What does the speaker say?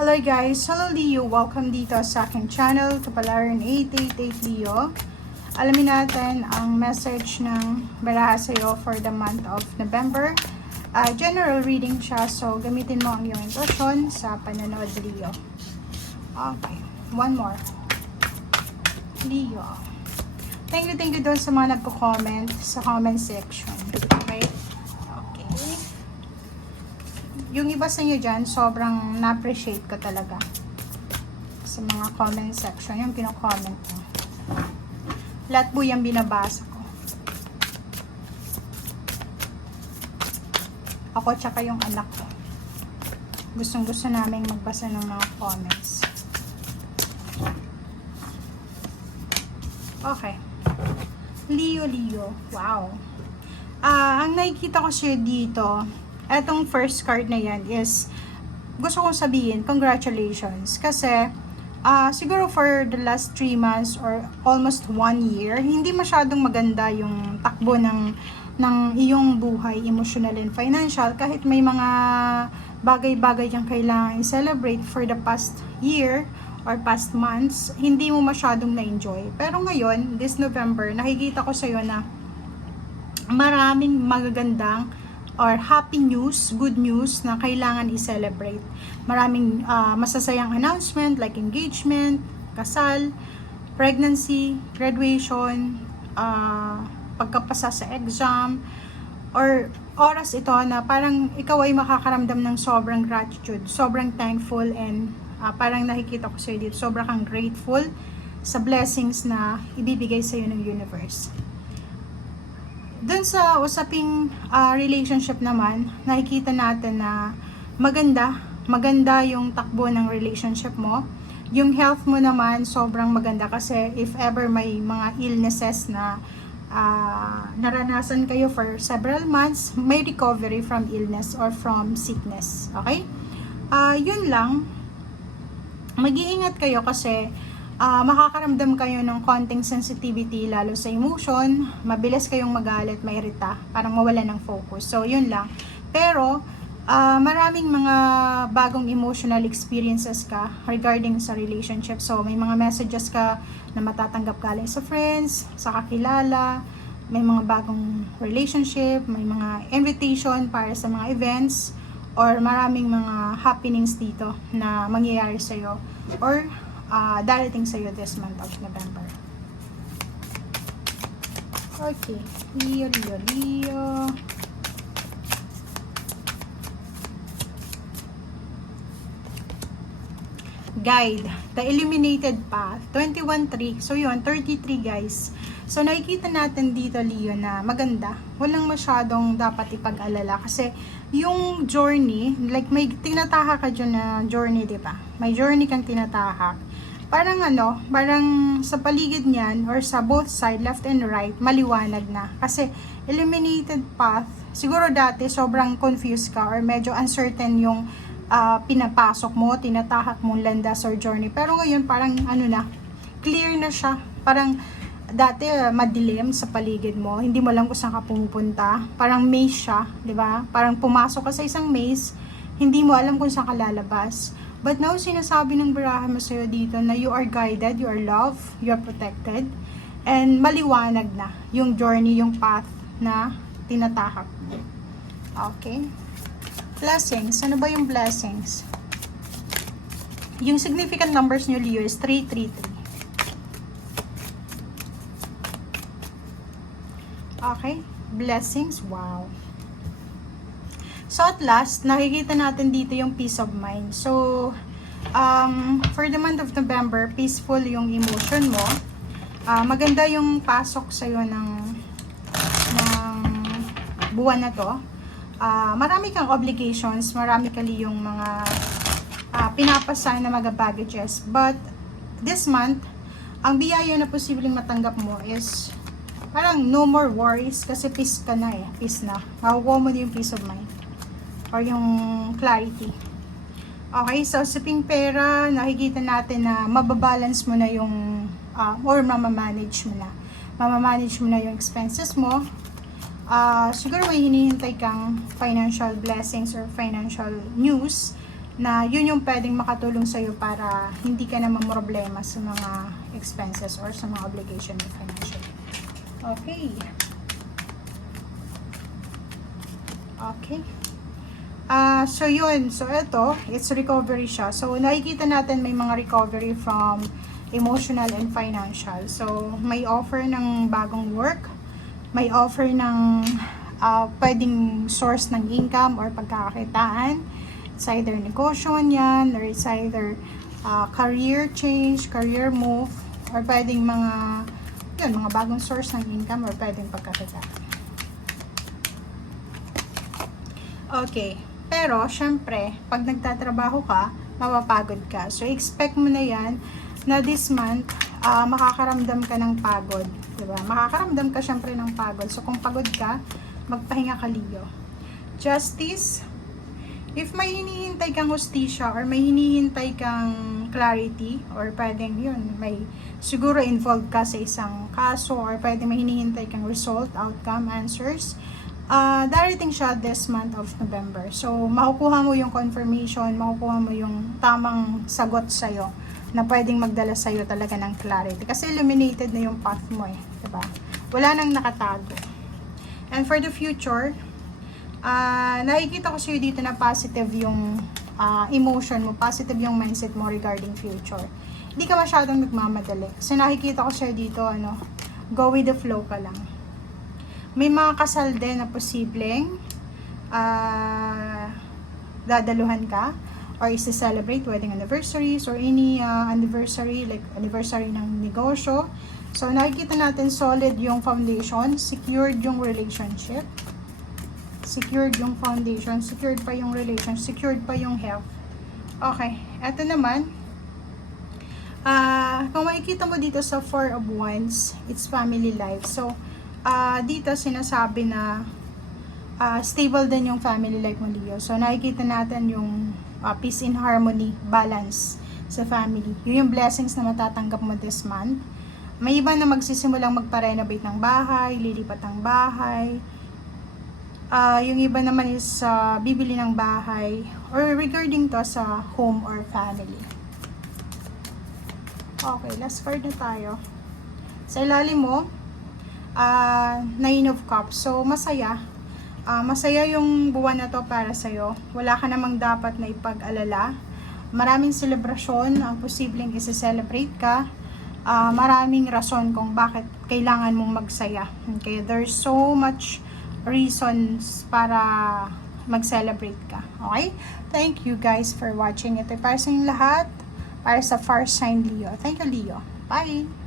Hello guys! Hello Leo! Welcome dito sa aking channel, Kapalaran 888 Leo. Alamin natin ang message ng baraha sa'yo for the month of November. General reading siya, so gamitin mo ang iyong intuition sa panonood, Leo. Okay, one more. Leo. Thank you doon sa mga nagko-comment sa comment section. Okay? Yung iba sa inyo dyan, sobrang na-appreciate ko talaga sa mga comment section, yung kino-comment mo. Lahat po yung binabasa ko. Ako tsaka yung anak ko. Gustong-gusto namin magbasa ng mga comments. Okay. Leo. Wow. Ang nakikita ko siya dito, etong first card na yan is, gusto kong sabihin, congratulations. Kasi, siguro for the last 3 months or almost 1 year, hindi masyadong maganda yung takbo ng iyong buhay, emotional and financial. Kahit may mga bagay-bagay yung kailangan i-celebrate for the past year or past months, hindi mo masyadong na-enjoy. Pero ngayon, this November, nakikita ko sa'yo na maraming magagandang or happy news, good news na kailangan i-celebrate. Maraming masasayang announcement like engagement, kasal, pregnancy, graduation, pagkapasa sa exam, or oras ito na parang ikaw ay makakaramdam ng sobrang gratitude, sobrang thankful, and parang nakikita ko sa'yo dito, sobrang kang grateful sa blessings na ibibigay sa'yo ng universe. Dun sa usaping relationship naman, nakikita natin na maganda yung takbo ng relationship mo. Yung health mo naman, sobrang maganda kasi if ever may mga illnesses na naranasan kayo for several months, may recovery from illness or from sickness. Okay? Yun lang. Mag-iingat kayo kasi makakaramdam kayo ng konting sensitivity lalo sa emotion, mabilis kayong magalit, mairita, parang mawala ng focus. So, yun lang. Pero, maraming mga bagong emotional experiences ka regarding sa relationship. So, may mga messages ka na matatanggap galing sa friends, sa kakilala, may mga bagong relationship, may mga invitation para sa mga events, or maraming mga happenings dito na mangyayari sa'yo, or darating sa'yo this month of November. Okay. Leo. Guide. The Illuminated Path. 21-3. So yun, 33 guys. So nakikita natin dito, Leo, na maganda. Walang masyadong dapat ipag-alala. Kasi yung journey, like may tinatahak ka dyan na journey, diba? May journey kang tinatahak. Parang sa paligid niyan or sa both side, left and right, maliwanag na. Kasi illuminated path, siguro dati sobrang confused ka or medyo uncertain yung pinapasok mo, tinatahak mong landas or journey. Pero ngayon parang clear na siya. Parang dati madilim sa paligid mo, hindi mo alam kung saan ka pumupunta. Parang maze siya, di ba? Parang pumasok ka sa isang maze, hindi mo alam kung saan ka lalabas. But now, sinasabi ng baraha mo sa'yo dito na you are guided, you are loved, you are protected, and maliwanag na yung journey, yung path na tinatahak. Okay? Blessings. Ano ba yung blessings? Yung significant numbers nyo, Leo, is 333. Okay? Blessings. Wow. So at last, nakikita natin dito yung peace of mind. So, for the month of November, peaceful yung emotion mo. Maganda yung pasok sa'yo ng buwan na to. Marami kang obligations, marami kali yung mga pinapasan na mga baggages. But this month, ang biyaya na posibleng matanggap mo is parang no more worries kasi peace ka na eh. Peace na. Makukuha mo na yung peace of mind or yung clarity. Okay, so sa pera, nakikita natin na mababalance mo na yung or mamamanage mo na. Mamamanage mo na yung expenses mo. Siguro may hinihintay kang financial blessings or financial news na yun yung pwedeng makatulong sa'yo para hindi ka na mamroblema sa mga expenses or sa mga obligation mo financially. Okay. Okay. So yun. So ito, it's recovery siya. So nakikita natin may mga recovery from emotional and financial. So may offer ng bagong work, may offer ng pwedeng source ng income or pagkakakitaan. It's either negosyo yan, or it's either career change, career move, or pwedeng mga bagong source ng income or pwedeng pagkakitaan. Okay. Pero, syempre, pag nagtatrabaho ka, mapapagod ka. So, expect mo na yan na this month, makakaramdam ka ng pagod. Diba? Makakaramdam ka syempre ng pagod. So, kung pagod ka, magpahinga ka, Leo. Justice. If may hinihintay kang hustisya or may hinihintay kang clarity or pwedeng yun, may siguro involved ka sa isang kaso or pwedeng may hinihintay kang result, outcome, answers, darating siya this month of November. So, makukuha mo yung confirmation, makukuha mo yung tamang sagot sa'yo na pwedeng magdala sa'yo talaga ng clarity. Kasi illuminated na yung path mo eh. Diba? Wala nang nakatago. And for the future, nakikita ko sa'yo dito na positive yung emotion mo, positive yung mindset mo regarding future. Hindi ka masyadong nagmamadali. Kasi nakikita ko sa'yo dito, go with the flow ka lang. May mga kasal din na posibleng dadaluhan ka or isi-celebrate wedding anniversaries or any anniversary, like anniversary ng negosyo. So, nakikita natin solid yung foundation, secured yung relationship, secured yung foundation, secured pa yung relationship, secured pa yung health. Okay, eto naman, kung makikita mo dito sa Four of Wands, it's family life. So, dito sinasabi na stable din yung family life mo, Leo. So, nakikita natin yung peace and harmony, balance sa family. Yun yung blessings na matatanggap mo this month. May iba na magsisimulang magpa-renovate ng bahay, lilipat ng bahay. Yung iba naman is bibili ng bahay or regarding to sa home or family. Okay, last card na tayo. Sa ilalim mo, Nine of Cups. So, masaya. Masaya yung buwan na to para sa'yo. Wala ka namang dapat na ipag-alala. Maraming selebrasyon ang posibleng isi-celebrate ka. Maraming rason kung bakit kailangan mong magsaya. Okay, there's so much reasons para mag-celebrate ka. Okay? Thank you guys for watching. Ito para sa inyong lahat. Para sa Fire Sign Leo. Thank you, Leo. Bye!